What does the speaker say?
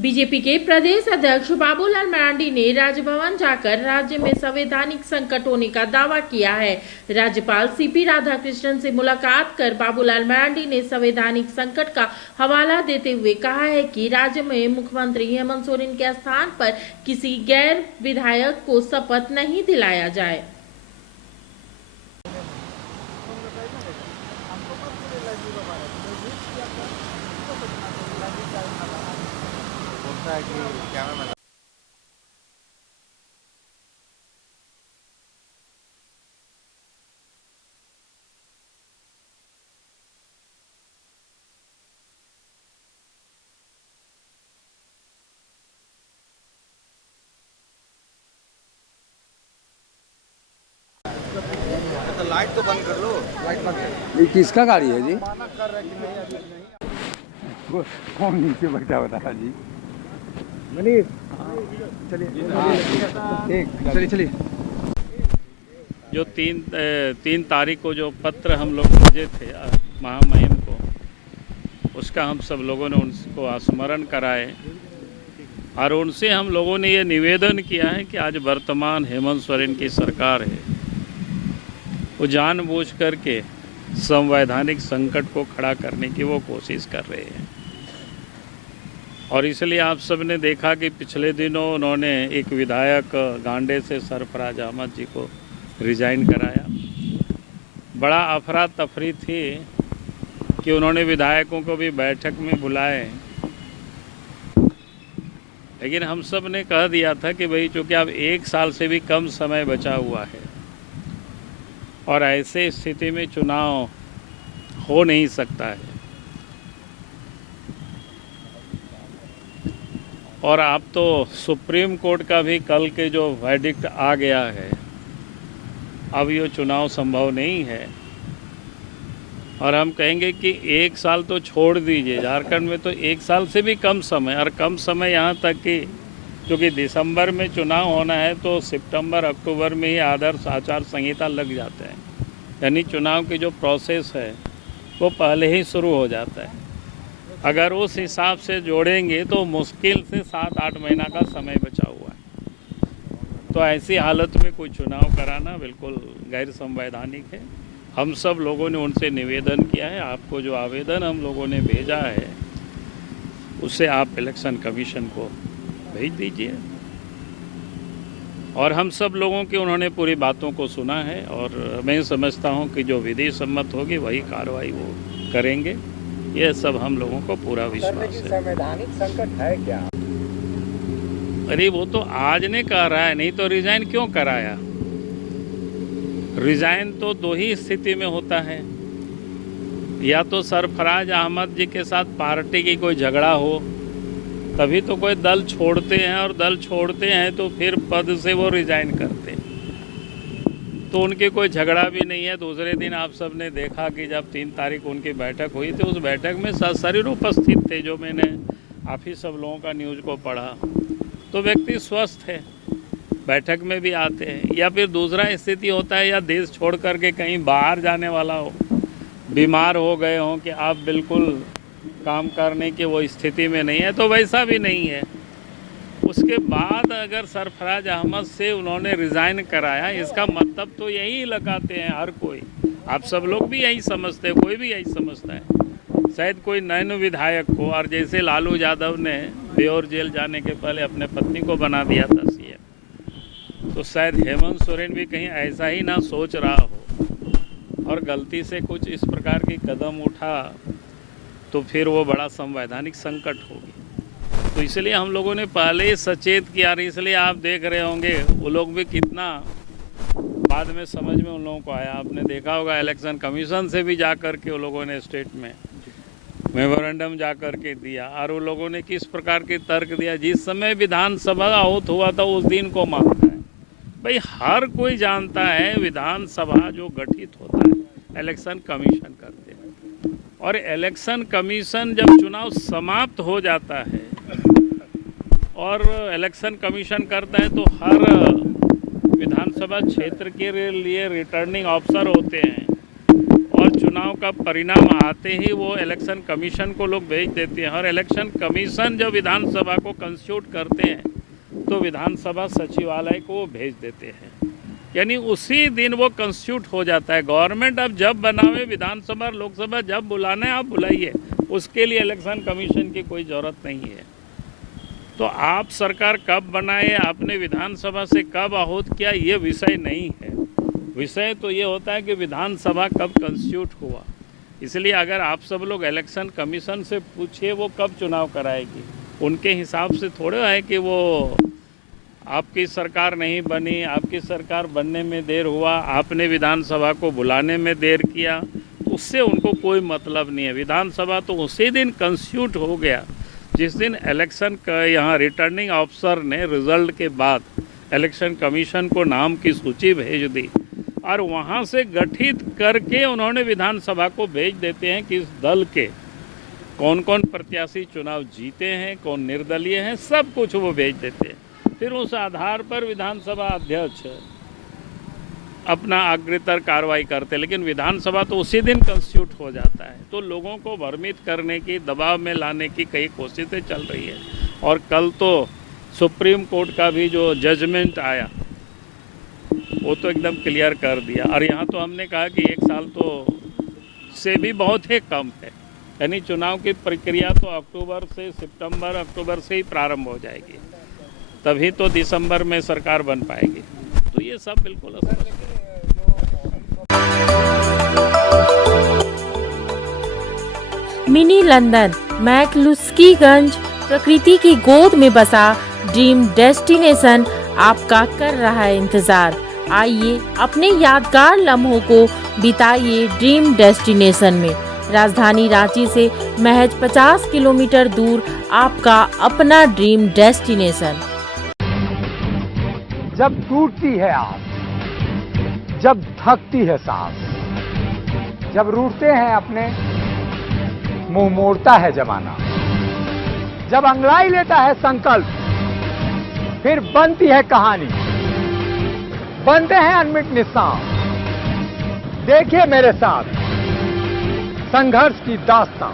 BJP के प्रदेश अध्यक्ष बाबूलाल मरांडी ने राजभवन जाकर राज्य में संवैधानिक संकट होने का दावा किया है। राज्यपाल सीपी राधाकृष्णन से मुलाकात कर बाबूलाल मरांडी ने संवैधानिक संकट का हवाला देते हुए कहा है कि राज्य में मुख्यमंत्री हेमंत सोरेन के स्थान पर किसी गैर विधायक को शपथ नहीं दिलाया जाए। तो लाइट तो बंद कर लो। लाइट बंद कर। ये किसका गाड़ी है जी? कौन नीचे बैठा होता है जी? मनीष चलिए चलिए चलिए। जो तीन तारीख को जो पत्र हम लोग भेजे थे महामहिम को, उसका हम सब लोगों ने उनको स्मरण कराए और उनसे हम लोगों ने ये निवेदन किया है कि आज वर्तमान हेमंत सोरेन की सरकार है, वो जानबूझ करके संवैधानिक संकट को खड़ा करने की वो कोशिश कर रहे हैं। और इसलिए आप सब ने देखा कि पिछले दिनों उन्होंने एक विधायक गांडे से सरफराज अहमद जी को रिजाइन कराया। बड़ा अफरा तफरी थी कि उन्होंने विधायकों को भी बैठक में बुलाए, लेकिन हम सब ने कह दिया था कि भाई चूँकि अब 1 साल से भी कम समय बचा हुआ है और ऐसे स्थिति में चुनाव हो नहीं सकता है, और आप तो सुप्रीम कोर्ट का भी कल के जो वर्डिक्ट आ गया है, अब ये चुनाव संभव नहीं है। और हम कहेंगे कि 1 साल तो छोड़ दीजिए, झारखंड में तो 1 साल से भी कम समय, और कम समय यहाँ तक कि क्योंकि दिसंबर में चुनाव होना है तो सितंबर अक्टूबर में ही आदर्श आचार संहिता लग जाते हैं, यानी चुनाव की जो प्रोसेस है वो पहले ही शुरू हो जाता है। अगर उस हिसाब से जोड़ेंगे तो मुश्किल से 7-8 महीना का समय बचा हुआ है। तो ऐसी हालत में कोई चुनाव कराना बिल्कुल गैर संवैधानिक है। हम सब लोगों ने उनसे निवेदन किया है, आपको जो आवेदन हम लोगों ने भेजा है उसे आप इलेक्शन कमीशन को भेज दीजिए। और हम सब लोगों की उन्होंने पूरी बातों को सुना है और मैं समझता हूं कि जो विधि सम्मत होगी वही कार्रवाई वो करेंगे। ये सब हम लोगों को पूरा विश्वास है। संवैधानिक संकट है क्या? अरे वो तो आज ने कह रहा है, नहीं तो रिजाइन क्यों कराया? रिजाइन तो 2 ही स्थिति में होता है, या तो सरफराज अहमद जी के साथ पार्टी की कोई झगड़ा हो तभी तो कोई दल छोड़ते हैं, और दल छोड़ते हैं तो फिर पद से वो रिजाइन करते हैं। तो उनके कोई झगड़ा भी नहीं है। दूसरे दिन आप सब ने देखा कि जब 3 तारीख उनकी बैठक हुई थी, उस बैठक में सशरीर उपस्थित थे, जो मैंने आप ही सब लोगों का न्यूज़ को पढ़ा। तो व्यक्ति स्वस्थ है, बैठक में भी आते हैं। या फिर दूसरा स्थिति होता है या देश छोड़ करके कहीं बाहर जाने वाला हो, बीमार हो गए हों कि आप बिल्कुल काम करने की वो स्थिति में नहीं है, तो वैसा भी नहीं है। उसके बाद अगर सरफराज अहमद से उन्होंने रिज़ाइन कराया, इसका मतलब तो यही लगाते हैं हर कोई। आप सब लोग भी यही समझते हैं, कोई भी यही समझता है। शायद कोई नैन विधायक को, और जैसे लालू यादव ने बेऔर जेल जाने के पहले अपने पत्नी को बना दिया था सीएम, तो शायद हेमंत सोरेन भी कहीं ऐसा ही ना सोच रहा हो और गलती से कुछ इस प्रकार की कदम उठा तो फिर वो बड़ा संवैधानिक संकट होगी। तो इसलिए हम लोगों ने पहले ही सचेत किया, और इसलिए आप देख रहे होंगे वो लोग भी कितना बाद में समझ में उन लोगों को आया। आपने देखा होगा इलेक्शन कमीशन से भी जा कर के वो लोगों ने स्टेट में मेमोरेंडम जा कर के दिया, और वो लोगों ने किस प्रकार के तर्क दिया। जिस समय विधानसभा आहूत हुआ था उस दिन को मानता है। भाई हर कोई जानता है विधानसभा जो गठित होता है इलेक्शन कमीशन करते हैं, और इलेक्शन कमीशन जब चुनाव समाप्त हो जाता है और इलेक्शन कमीशन करता है तो हर विधानसभा क्षेत्र के लिए रिटर्निंग ऑफिसर होते हैं, और चुनाव चुनाव का परिणाम आते ही वो इलेक्शन कमीशन को लोग भेज देते हैं और इलेक्शन कमीशन जब विधानसभा को कंस्टिट्यूट करते हैं तो विधानसभा सचिवालय को वो भेज देते हैं, यानी उसी दिन वो कंस्टिट्यूट हो जाता है। गवर्नमेंट अब जब बनावे, विधानसभा लोकसभा जब बुलाना है आप बुलाइए, उसके लिए इलेक्शन कमीशन की कोई ज़रूरत नहीं है। तो आप सरकार कब बनाए, आपने विधानसभा से कब आहूत किया, ये विषय नहीं है। विषय तो ये होता है कि विधानसभा कब कंस्टिट्यूट हुआ। इसलिए अगर आप सब लोग इलेक्शन कमीशन से पूछिए वो कब चुनाव कराएगी, उनके हिसाब से थोड़ा है कि वो आपकी सरकार नहीं बनी, आपकी सरकार बनने में देर हुआ, आपने विधानसभा को बुलाने में देर किया, उससे उनको कोई मतलब नहीं है। विधानसभा तो उसी दिन कंस्टिट्यूट हो गया जिस दिन इलेक्शन का यहाँ रिटर्निंग ऑफिसर ने रिजल्ट के बाद इलेक्शन कमीशन को नाम की सूची भेज दी और वहाँ से गठित करके उन्होंने विधानसभा को भेज देते हैं कि इस दल के कौन कौन प्रत्याशी चुनाव जीते हैं, कौन निर्दलीय हैं, सब कुछ वो भेज देते हैं। फिर उस आधार पर विधानसभा अध्यक्ष अपना अग्रतर कार्रवाई करते हैं, लेकिन विधानसभा तो उसी दिन कंस्टिट्यूट हो जाता है। तो लोगों को भ्रमित करने की, दबाव में लाने की कई कोशिशें चल रही है। और कल तो सुप्रीम कोर्ट का भी जो जजमेंट आया वो तो एकदम क्लियर कर दिया। और यहाँ तो हमने कहा कि 1 साल तो से भी बहुत ही कम है, यानी चुनाव की प्रक्रिया तो अक्टूबर से सितंबर, अक्टूबर से ही प्रारंभ हो जाएगी, तभी तो दिसंबर में सरकार बन पाएगी। तो ये सब बिल्कुल स्पष्ट है। मिनी लंदन मैक्लुस्कीगंज प्रकृति की गोद में बसा ड्रीम डेस्टिनेशन आपका कर रहा है इंतजार। आइए अपने यादगार लम्हों को बिताइए ड्रीम डेस्टिनेशन में। राजधानी रांची से महज 50 किलोमीटर दूर आपका अपना ड्रीम डेस्टिनेशन। जब टूटती है आस, जब थकती है सांस, जब रूठते हैं अपने, मुंह मोड़ता है जमाना, जब अंगड़ाई लेता है संकल्प, फिर बनती है कहानी, बनते हैं अनमिट निशान। देखिए मेरे साथ संघर्ष की दास्तां।